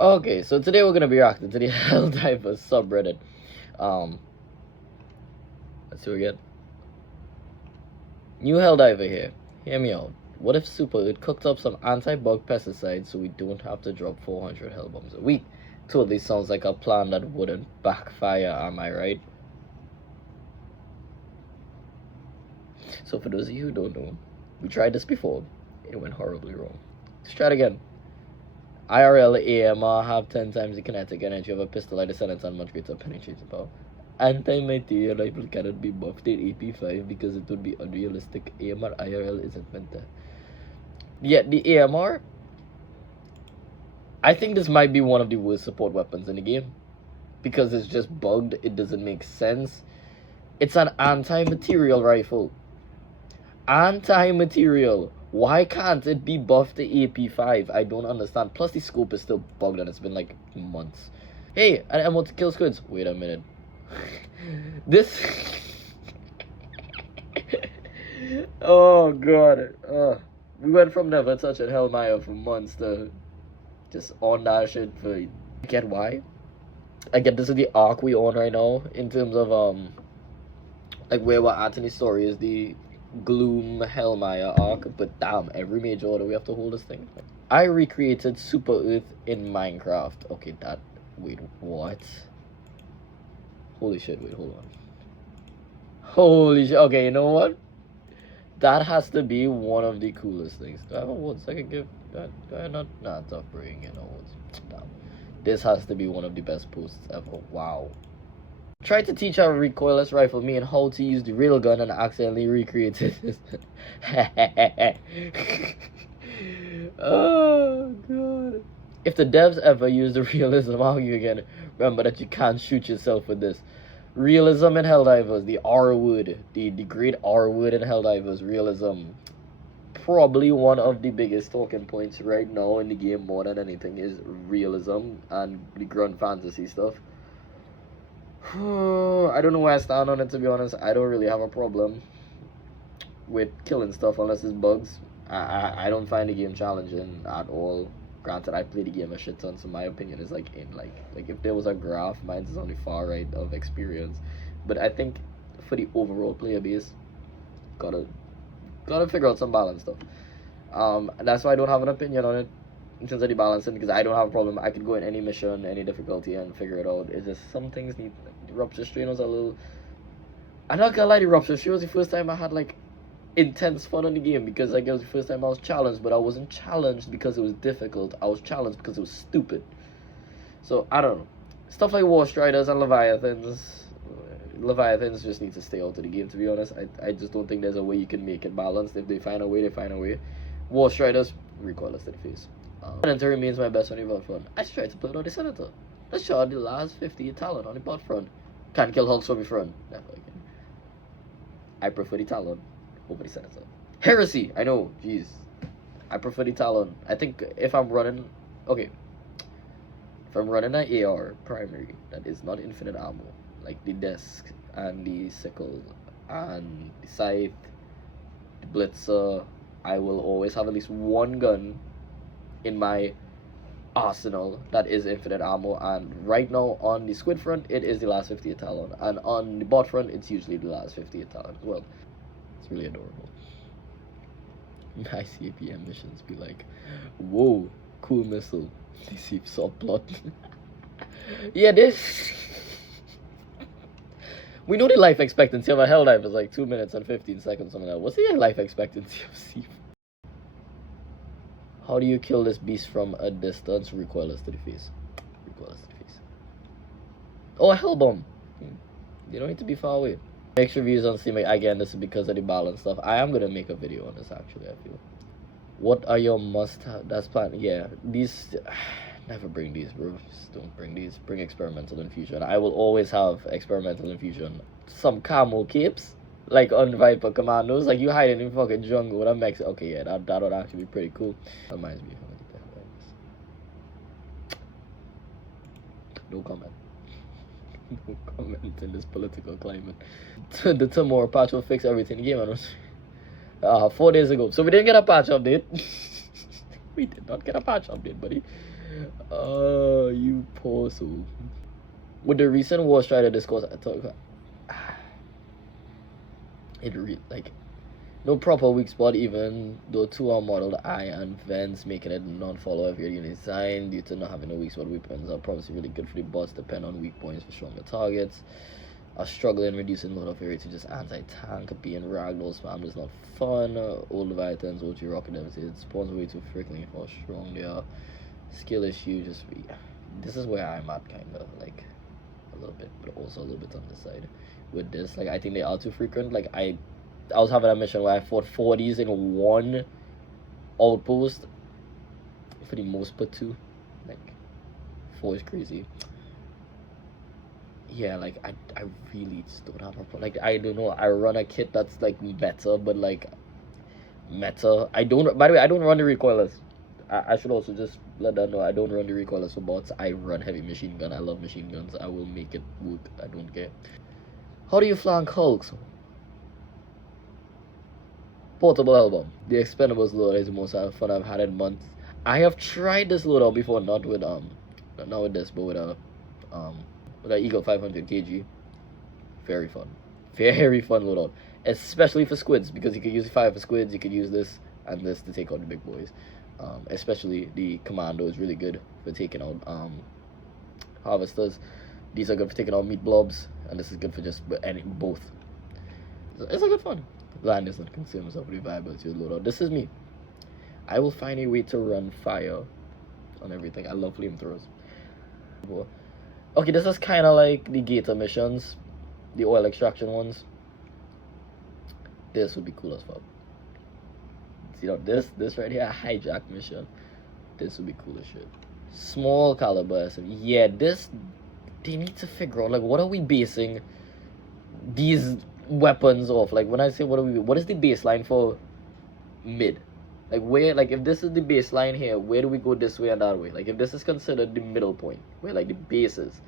Okay, so today we're gonna be reacting to the HELLDIVERS subreddit. Um, let's see what we get. New HELLDIVER here. Hear me out. What if Superhood cooked up some anti-bug pesticides so we don't have to drop 400 hell bombs a week? Totally sounds like a plan that wouldn't backfire, am I right? So for those of you who don't know, we tried this before. It went horribly wrong. Let's try it again. IRL AMR have 10 times the kinetic energy of a pistol at the sentence and much greater penetration power. Anti-material rifle cannot be buffed in AP5 because it would be unrealistic. AMR IRL isn't meant to. Yet the AMR, I think this might be one of the worst support weapons in the game because it's just bugged. It doesn't make sense. It's an anti-material rifle. Anti-material. Why can't it be buffed to AP5? I don't understand. Plus the scope is still bugged and it's been like months. Hey, an ammo to kill squids. Wait a minute. This oh god. We went from never touching Hellmire for months to just on that shit for I get why. I get this is the arc we on right now in terms of like where what Anthony's story is the Gloom Hellmire arc, but damn, every major order we have to hold this thing. I recreated Super Earth in Minecraft. Okay, that wait, what? Holy shit, wait, hold on. Holy shit, okay, you know what? That has to be one of the coolest things. Do I have awards I can give? Do I not? Nah, tough bringing awards. Damn. This has to be one of the best posts ever. Wow. Tried to teach our recoilless rifle me and how to use the railgun and accidentally recreated this. Oh god. If the devs ever use the realism argue again, remember that you can't shoot yourself with this. Realism in Helldivers, the R word, the great R word in Helldivers, realism. Probably one of the biggest talking points right now in the game more than anything is realism and the grunt fantasy stuff. I don't know where I stand on it, to be honest. I don't really have a problem with killing stuff unless it's bugs. I don't find the game challenging at all. Granted, I play the game a shit ton, so my opinion is like if there was a graph, mine is on the far right of experience. But I think for the overall player base, gotta figure out some balance stuff. And that's why I don't have an opinion on it in terms of the balancing, because I don't have a problem. I could go in any mission, any difficulty, and figure it out. It's just some things need. The Rupture Strain was a little. I'm not gonna lie, the Rupture Strain was the first time I had like intense fun on the game, because like it was the first time I was challenged, but I wasn't challenged because it was difficult. I was challenged because it was stupid. So I don't know. Stuff like War Striders and Leviathans just need to stay out of the game, to be honest. I just don't think there's a way you can make it balanced. If they find a way, they find a way. War Striders, recoilless to the face. Senator remains my best on the bot front. I just tried to play it on the Senator. Let's show the last 50 talent on the bot front. Can't kill Hulks from the front. Never again. I prefer the Talon over the Senator. Heresy! I know, jeez. I prefer the Talon. I think if I'm running... Okay. If I'm running an AR primary that is not infinite ammo, like the desk and the sickle and the scythe, the blitzer, I will always have at least one gun in my arsenal that is infinite ammo. And right now on the squid front, it is the last 50th Talon, and on the bot front, it's usually the last 50th Talon as well. It's really adorable. My CPM missions be like, whoa, cool missile, DC subplot. Yeah, this. We know the life expectancy of a Helldiver is like 2 minutes and 15 seconds, something like that. What's the life expectancy of C4? How do you kill this beast from a distance? Recoilless to the face. Recoilless to the face. Oh, a hell bomb. You don't need to be far away. Make reviews on Steam. Again, this is because of the balance stuff. I am gonna make a video on this actually, I feel. What are your must-have? That's plan. Yeah, these. Never bring these, bro. Just don't bring these. Bring experimental infusion. I will always have experimental infusion. Some camo capes, like on Viper Commandos. Like you hiding in fucking jungle with a mech. Okay, yeah, that would actually be pretty cool. That reminds me of no comment. No comment in this political climate. The tomorrow patch will fix everything. Game on 4 days ago. So we didn't get a patch update. We did not get a patch update, buddy. Oh, you poor soul. With the recent war strider discourse, I thought like no proper weak spot, even though two are modeled eye and vents, making it non-follow every unit design due to not having a weak spot. Weapons are probably really good for the bots, depend on weak points for stronger targets. Are struggling reducing load of area to just anti-tank, being ragdoll spam is not fun. Old Leviathans, OG rocket devastated, spawns way too frequently for how strong they are. Skill issue, just this is where I'm at, kinda like a little bit, but also a little bit on the side with this. Like I think they are too frequent. Like I was having a mission where I fought 40s in one outpost for the most part two. Like 4 is crazy. Yeah, like I really just don't have a problem. Like I don't know, I run a kit that's like better, but like meta. I don't, by the way, I don't run the recoilless. I should also just let that know, I don't run the recoilless for bots. I run heavy machine gun. I love machine guns. I will make it work. I don't care. How do you flank hulks? Portable album. The expendables loadout is the most fun I've had in months. I have tried this loadout before, not with not with this, but with an Eagle 500 kg. Very fun loadout, especially for squids, because you could use fire for squids. You could use this and this to take out the big boys. Especially the commando is really good for taking out harvesters. These are good for taking out meat blobs, and this is good for just both. It's a good fun. Land is not concerned myself with the viability of the loadout. This is me. I will find a way to run fire on everything. I love flamethrowers. Okay, this is kind of like the Gator missions, the oil extraction ones. This would be cool as fuck. See, this right here, a hijack mission. This would be cool as shit. Small caliber SMG. Yeah, this, they need to figure out, like, what are we basing these weapons off? Like, when I say what is the baseline for mid? Like, where, like, if this is the baseline here, where do we go this way and that way? Like, if this is considered the middle point, where, like, the base is.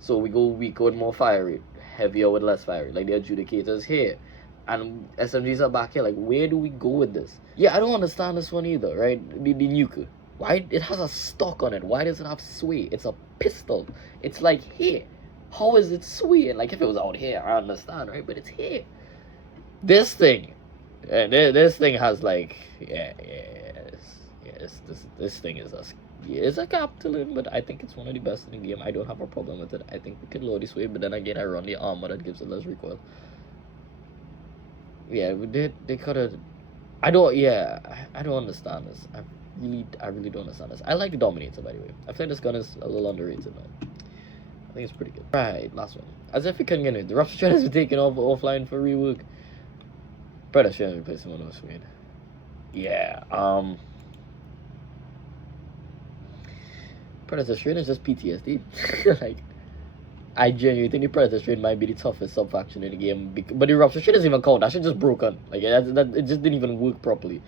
So we go weaker with more fire rate, heavier with less fire rate. Like, the adjudicators here, and SMGs are back here. Like, where do we go with this? Yeah, I don't understand this one either, right? The nuke. Why? It has a stock on it. Why does it have sway? It's a pistol. It's like here. How is it swaying? Like, if it was out here, I understand, right? But it's here. This thing. This thing has like, this thing is it's a Captain, but I think it's one of the best in the game. I don't have a problem with it. I think we could load this way, but then again, I run the armor that gives it less recoil. Yeah, they could have. I don't understand this. I really don't understand this. I like the Dominator, by the way. I think this gun is a little underrated now. I think it's pretty good. Right, last one. As if we couldn't get it. The rough shredders were taken offline for rework. Predator Shredder replaced someone else made. Yeah, Predator Strain is just PTSD. Like, I genuinely think the Predator Strain might be the toughest sub-faction in the game. But the Rupture Strain doesn't even count. That shit just broken. Like, it just didn't even work properly.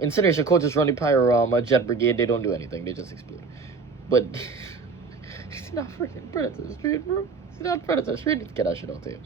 Incineration Coaches run the Pyro Jet Brigade, they don't do anything. They just explode. But, it's not freaking Predator Strain, bro. It's not Predator Strain. Get that shit out there.